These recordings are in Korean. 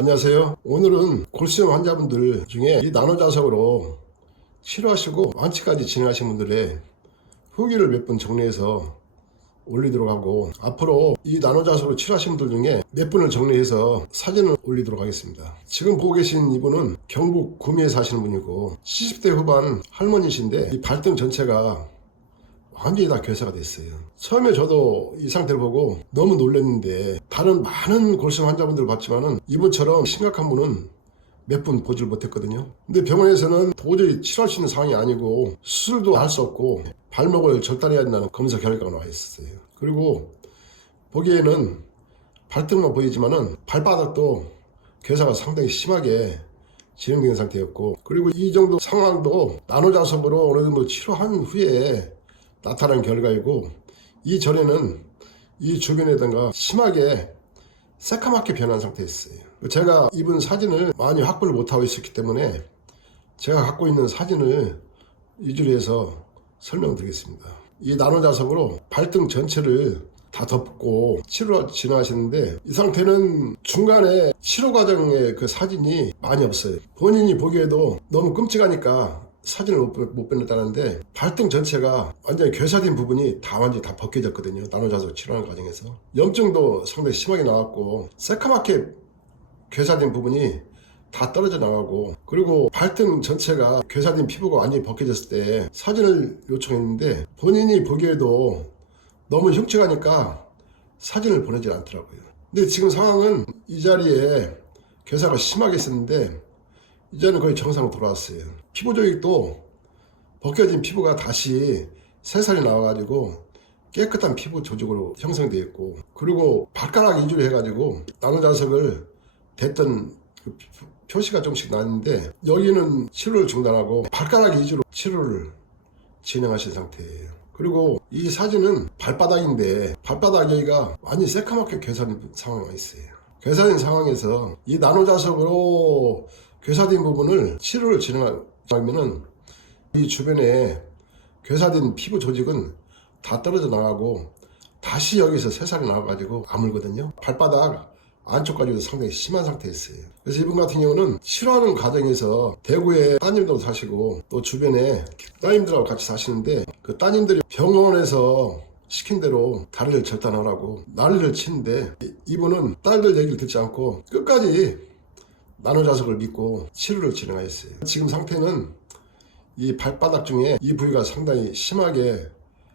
안녕하세요. 오늘은 골수염 환자분들 중에 이 나노자석으로 치료하시고 완치까지 진행하신 분들의 후기를 몇 분 정리해서 올리도록 하고, 앞으로 이 나노자석으로 치료하신 분들 중에 몇 분을 정리해서 사진을 올리도록 하겠습니다. 지금 보고 계신 이분은 경북 구미에 사시는 분이고 70대 후반 할머니신데 이 발등 전체가 완전히 다 괴사가 됐어요. 처음에 저도 이 상태를 보고 너무 놀랐는데, 다른 많은 골수염 환자분들을 봤지만은 이분처럼 심각한 분은 몇 분 보질 못했거든요. 근데 병원에서는 도저히 치료할 수 있는 상황이 아니고 수술도 할 수 없고 발목을 절단해야 된다는 검사 결과가 나와 있었어요. 그리고 보기에는 발등만 보이지만은 발바닥도 괴사가 상당히 심하게 진행된 상태였고, 그리고 이 정도 상황도 나노자석으로 어느 정도 치료한 후에 나타난 결과이고, 이전에는 이 주변에다가 심하게 새카맣게 변한 상태였어요. 제가 입은 사진을 많이 확보를 못하고 있었기 때문에 제가 갖고 있는 사진을 위주로 해서 설명드리겠습니다. 이 나노자석으로 발등 전체를 다 덮고 치료 진행하시는데, 이 상태는 중간에 치료 과정의 그 사진이 많이 없어요. 본인이 보기에도 너무 끔찍하니까 사진을 못 빼냈다는데, 발등 전체가 완전히 괴사된 부분이 완전히 다 벗겨졌거든요. 나노자석 치료하는 과정에서 염증도 상당히 심하게 나왔고, 새카맣게 괴사된 부분이 다 떨어져 나가고, 그리고 발등 전체가 괴사된 피부가 완전히 벗겨졌을 때 사진을 요청했는데 본인이 보기에도 너무 흉측하니까 사진을 보내질 않더라고요. 근데 지금 상황은 이 자리에 괴사가 심하게 있었는데 이제는 거의 정상으로 돌아왔어요. 피부 조직도 벗겨진 피부가 다시 새살이 나와가지고 깨끗한 피부 조직으로 형성되어 있고, 그리고 발가락 위주로 해가지고 나노자석을 댔던 그 표시가 조금씩 나는데, 여기는 치료를 중단하고 발가락 위주로 치료를 진행하신 상태예요. 그리고 이 사진은 발바닥인데 발바닥 여기가 완전히 새카맣게 괴사된 상황이 있어요. 괴사된 상황에서 이 나노자석으로 괴사된 부분을 치료를 진행하면은 이 주변에 괴사된 피부 조직은 다 떨어져 나가고 다시 여기서 새살이 나와가지고 아물거든요. 발바닥 안쪽까지도 상당히 심한 상태였어요. 그래서 이분 같은 경우는 치료하는 과정에서 대구에 따님도 사시고 또 주변에 따님들하고 같이 사시는데, 그 따님들이 병원에서 시킨 대로 다리를 절단하라고 난리를 치는데, 이분은 딸들 얘기를 듣지 않고 끝까지 나노자석을 믿고 치료를 진행하였어요. 지금 상태는 이 발바닥 중에 이 부위가 상당히 심하게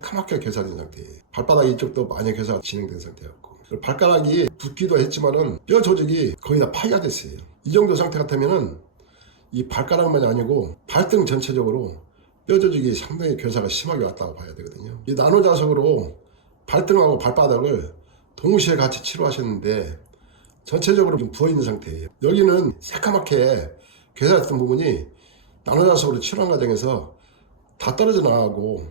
까맣게 괴사된 상태예요. 발바닥 이쪽도 많이 괴사가 진행된 상태였고, 발가락이 붓기도 했지만은 뼈 조직이 거의 다 파괴가 됐어요. 이 정도 상태 같으면은 이 발가락만이 아니고 발등 전체적으로 뼈 조직이 상당히 괴사가 심하게 왔다고 봐야 되거든요. 이 나노자석으로 발등하고 발바닥을 동시에 같이 치료하셨는데 전체적으로 좀 부어있는 상태예요. 여기는 새까맣게 괴사했던 부분이 나노자석으로 치료한 과정에서 다 떨어져 나가고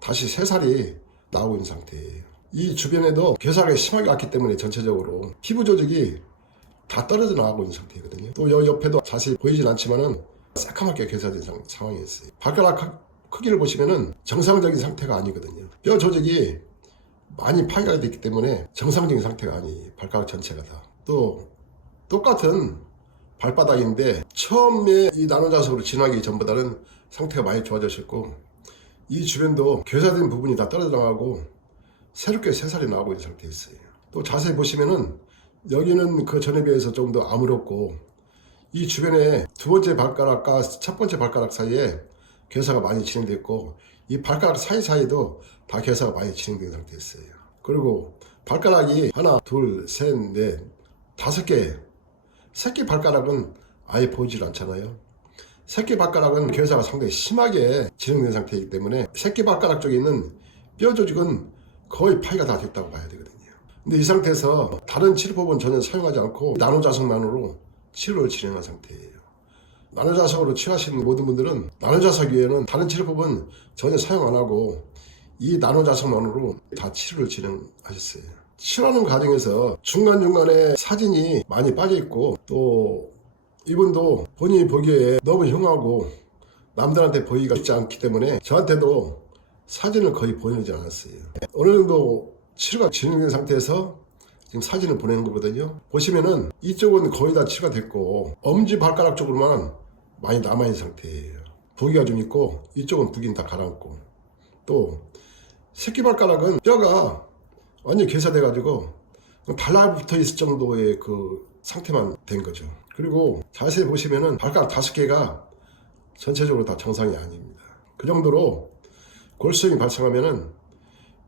다시 새살이 나오고 있는 상태예요. 이 주변에도 괴사가 심하게 왔기 때문에 전체적으로 피부 조직이 다 떨어져 나가고 있는 상태거든요. 또 옆에도 자세히 보이진 않지만은 새까맣게 괴사된 상황이었어요. 발가락 크기를 보시면은 정상적인 상태가 아니거든요. 뼈 조직이 많이 파괴가 됐기 때문에 정상적인 상태가 아니에요. 발가락 전체가 다. 또 똑같은 발바닥인데 처음에 이 나노자석으로 진화하기 전보다는 상태가 많이 좋아졌고, 이 주변도 괴사된 부분이 다 떨어져 나가고 새롭게 새살이 나오고 있는 상태였어요. 또 자세히 보시면은 여기는 그 전에 비해서 좀 더 아물었고, 이 주변에 두 번째 발가락과 첫 번째 발가락 사이에 괴사가 많이 진행됐고, 이 발가락 사이사이도 다 괴사가 많이 진행된 상태였어요. 그리고 발가락이 하나, 둘, 셋, 넷, 5개, 새끼 발가락은 아예 보이질 않잖아요. 새끼 발가락은 괴사가 상당히 심하게 진행된 상태이기 때문에 새끼 발가락 쪽에 있는 뼈 조직은 거의 파괴가 다 됐다고 봐야 되거든요. 근데 이 상태에서 다른 치료법은 전혀 사용하지 않고 나노자석만으로 치료를 진행한 상태예요. 나노자석으로 치료하시는 모든 분들은 나노자석 외에는 다른 치료법은 전혀 사용 안 하고 이 나노자석만으로 다 치료를 진행하셨어요. 치료하는 과정에서 중간중간에 사진이 많이 빠져있고, 또 이분도 본인이 보기에 너무 흉하고 남들한테 보이기가 쉽지 않기 때문에 저한테도 사진을 거의 보내지 않았어요. 어느 정도 치료가 진행된 상태에서 지금 사진을 보내는 거거든요. 보시면은 이쪽은 거의 다 치료가 됐고 엄지 발가락 쪽으로만 많이 남아있는 상태예요. 부기가 좀 있고 이쪽은 부기는 다 가라앉고, 또 새끼발가락은 뼈가 완전히 괴사돼 가지고 달라붙어 있을 정도의 그 상태만 된 거죠. 그리고 자세히 보시면은 발가락 5개가 전체적으로 다 정상이 아닙니다. 그 정도로 골수염이 발생하면은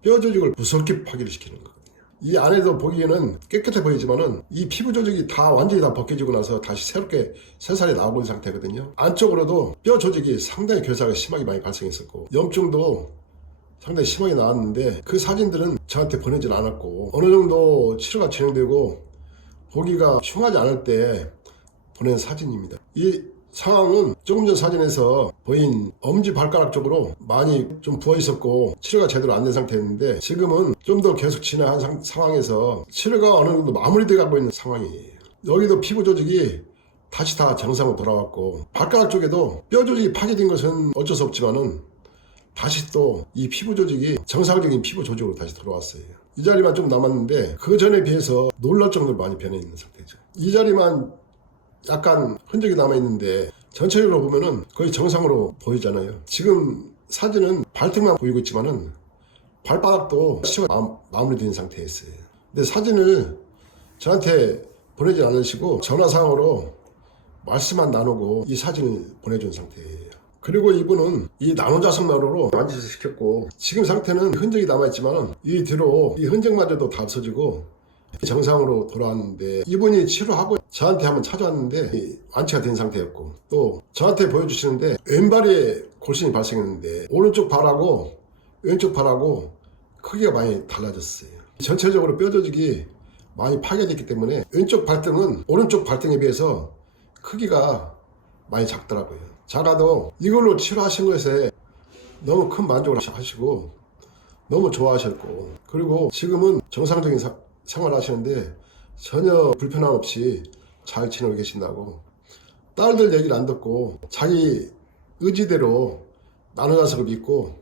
뼈 조직을 무섭게 파괴를 시키는 거거든요. 이 안에도 보기에는 깨끗해 보이지만은 이 피부 조직이 다 완전히 다 벗겨지고 나서 다시 새롭게 새살이 나오고 있는 상태거든요. 안쪽으로도 뼈 조직이 상당히 괴사가 심하게 많이 발생했었고 염증도 상당히 심하게 나왔는데 그 사진들은 저한테 보내질 않았고 어느 정도 치료가 진행되고 보기가 흉하지 않을 때 보낸 사진입니다. 이 상황은 조금 전 사진에서 보인 엄지발가락 쪽으로 많이 좀 부어 있었고 치료가 제대로 안 된 상태였는데 지금은 좀 더 계속 진행한 상황에서 치료가 어느 정도 마무리돼 가고 있는 상황이에요. 여기도 피부 조직이 다시 다 정상으로 돌아왔고 발가락 쪽에도 뼈 조직이 파괴된 것은 어쩔 수 없지만은 다시 또 이 피부 조직이 정상적인 피부 조직으로 다시 돌아왔어요. 이 자리만 좀 남았는데 그 전에 비해서 놀랄 정도로 많이 변해 있는 상태죠. 이 자리만 약간 흔적이 남아있는데 전체적으로 보면은 거의 정상으로 보이잖아요. 지금 사진은 발등만 보이고 있지만은 발바닥도 치료가 마무리된 상태였어요. 근데 사진을 저한테 보내지 않으시고 전화상으로 말씀만 나누고 이 사진을 보내준 상태예요. 그리고 이분은 이 나노자석만으로 완치시켰고 지금 상태는 흔적이 남아있지만은 이 뒤로 이 흔적마저도 다 없어지고 정상으로 돌아왔는데 이분이 치료하고 저한테 한번 찾아왔는데 완치가 된 상태였고 또 저한테 보여주시는데 왼발에 골신이 발생했는데 오른쪽 발하고 왼쪽 발하고 크기가 많이 달라졌어요. 전체적으로 뼈 조직이 많이 파괴됐기 때문에 왼쪽 발등은 오른쪽 발등에 비해서 크기가 많이 작더라고요. 작아도 이걸로 치료하신 것에 너무 큰 만족을 하시고 너무 좋아하셨고 그리고 지금은 정상적인 생활을 하시는데 전혀 불편함 없이 잘 지내고 계신다고 딸들 얘기를 안 듣고 자기 의지대로 나노자석을 믿고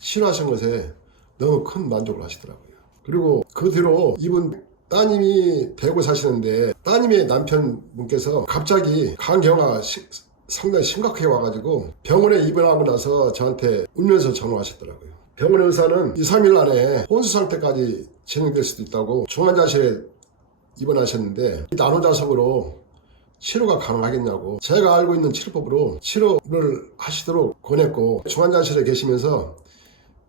치료하신 것에 너무 큰 만족을 하시더라고요. 그리고 그 뒤로 이분 따님이 대구 사시는데 따님의 남편분께서 갑자기 간경화가 상당히 심각하게 와가지고 병원에 입원하고 나서 저한테 울면서 전화하셨더라고요. 병원 의사는 2, 3일 안에 혼수 상태까지 진행될 수도 있다고 중환자실에 입원하셨는데 이 나노자석으로 치료가 가능하겠냐고 제가 알고 있는 치료법으로 치료를 하시도록 권했고 중환자실에 계시면서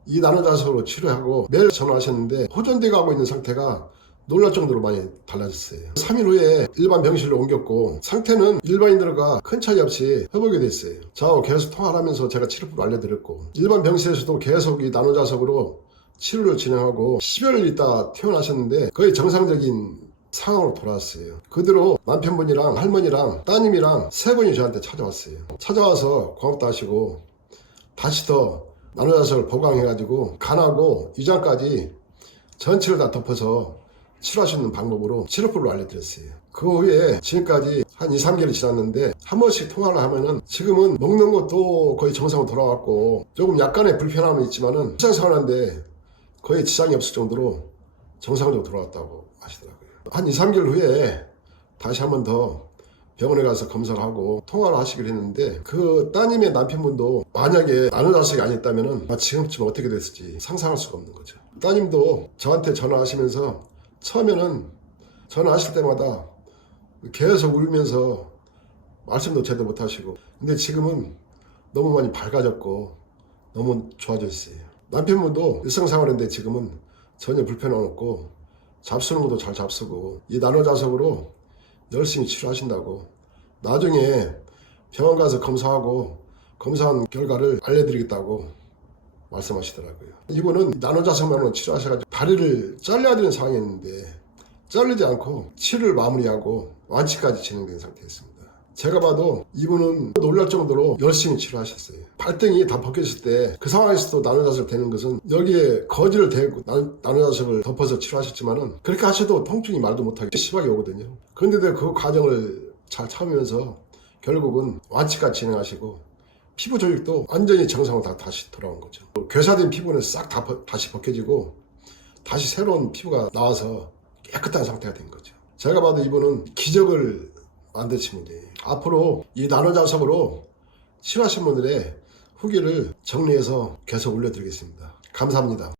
이 나노자석으로 치료하고 매일 전화하셨는데 호전돼 가고 있는 상태가 놀랄 정도로 많이 달라졌어요. 3일 후에 일반 병실로 옮겼고 상태는 일반인들과 큰 차이 없이 회복이 됐어요. 저하고 계속 통화를 하면서 제가 치료법을 알려드렸고 일반 병실에서도 계속 이 나노자석으로 치료를 진행하고 10여일 있다 퇴원하셨는데 거의 정상적인 상황으로 돌아왔어요. 그 뒤로 남편분이랑 할머니랑 따님이랑 3분이 저한테 찾아왔어요. 찾아와서 고맙다 하시고 다시 더 나노자석을 보강해가지고 간하고 위장까지 전체를 다 덮어서 치료할 수 있는 방법으로 치료법을 알려드렸어요. 그 후에 지금까지 한 2, 3개월이 지났는데 한 번씩 통화를 하면은 지금은 먹는 것도 거의 정상으로 돌아왔고 조금 약간의 불편함은 있지만은 일상생활하는데 거의 지장이 없을 정도로 정상적으로 돌아왔다고 하시더라고요. 한 2, 3개월 후에 다시 한 번 더 병원에 가서 검사를 하고 통화를 하시기로 했는데 그 따님의 남편분도 만약에 나노자석이 아니었다면은 지금쯤 어떻게 됐을지 상상할 수가 없는 거죠. 따님도 저한테 전화하시면서 처음에는 전화하실 때마다 계속 울면서 말씀도 제대로 못하시고 근데 지금은 너무 많이 밝아졌고 너무 좋아졌어요. 남편분도 일상생활인데 지금은 전혀 불편함 없고 잡수는 것도 잘 잡수고 이 나노자석으로 열심히 치료하신다고 나중에 병원 가서 검사하고 검사한 결과를 알려드리겠다고 말씀하시더라고요. 이분은 나노자석만으로 치료하셔가지고 다리를 잘라야 되는 상황이었는데 자르지 않고 치료를 마무리하고 완치까지 진행된 상태였습니다. 제가 봐도 이분은 놀랄 정도로 열심히 치료하셨어요. 발등이 다 벗겨졌을 때 그 상황에서도 나노자석을 대는 것은 여기에 거지를 대고 나노자석을 덮어서 치료하셨지만은 그렇게 하셔도 통증이 말도 못하게 심하게 오거든요. 그런데도 그 과정을 잘 참으면서 결국은 완치까지 진행하시고 피부 조직도 완전히 정상으로 다시 돌아온 거죠. 괴사된 피부는 싹 다 다시 벗겨지고 다시 새로운 피부가 나와서 깨끗한 상태가 된 거죠. 제가 봐도 이분은 기적을 만드신 분이에요. 앞으로 이 나노자석으로 치료하신 분들의 후기를 정리해서 계속 올려드리겠습니다. 감사합니다.